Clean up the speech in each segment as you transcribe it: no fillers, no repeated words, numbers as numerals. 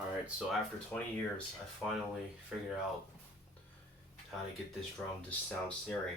Alright, so after 20 years, I finally figured out how to get this drum to sound snary.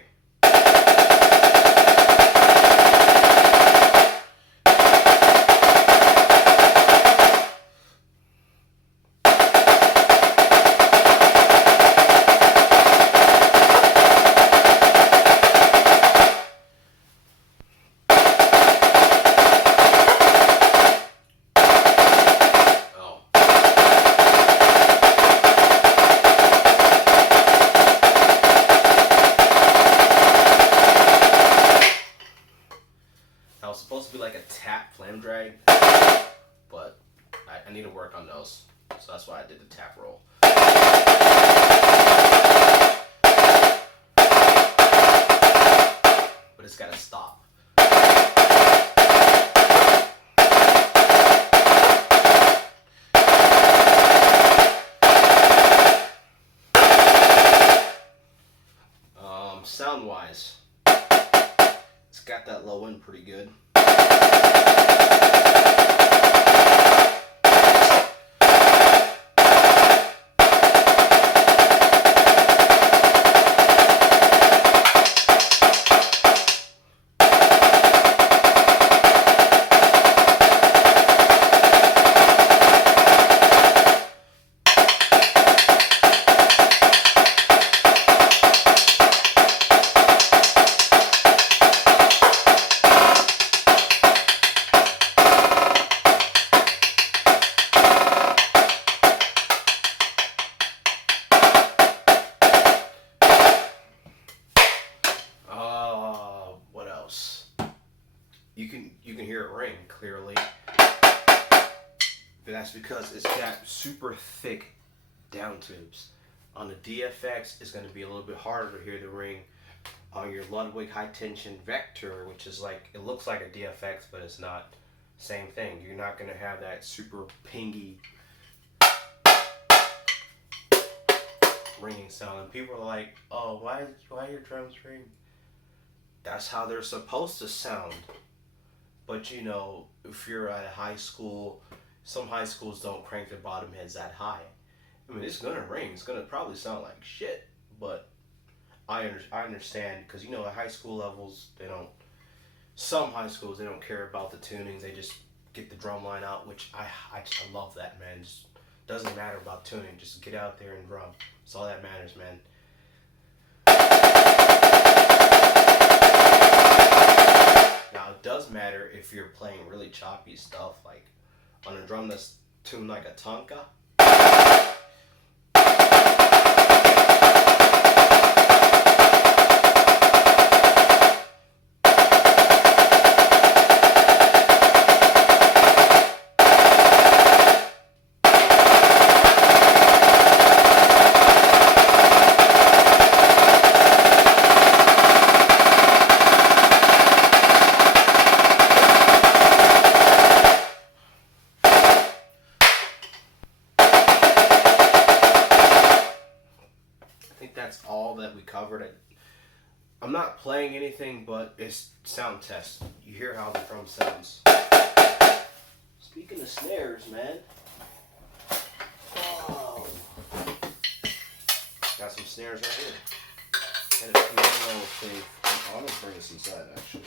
That was supposed to be like a tap flam drag, but I need to work on those. So that's why I did the tap roll. But it's gotta stop. Sound wise, it's got that low end pretty good. What else? You can hear it ring clearly. But that's because it's got super thick down tubes. On the DFX, it's going to be a little bit harder to hear the ring. On your Ludwig high tension Vector, which is like, it looks like a DFX, but it's not. Same thing. You're not going to have that super pingy ringing sound. And people are like, oh, why your drums ring? That's how they're supposed to sound. But you know, if you're at a high school, some high schools don't crank their bottom heads that high. I mean, it's gonna ring. It's gonna probably sound like shit. But I understand, because you know, at high school levels, some high schools, they don't care about the tunings. They just get the drum line out, which I love that, man. Just doesn't matter about tuning. Just get out there and drum. That's all that matters, man. Now, it does matter if you're playing really choppy stuff, like on a drum that's tuned like a Tonka. That's all that we covered. I'm not playing anything, but it's sound test. You hear how the drum sounds. Speaking of snares, man. Oh. Got some snares right here. And a piano thing. I'm gonna bring this inside, actually.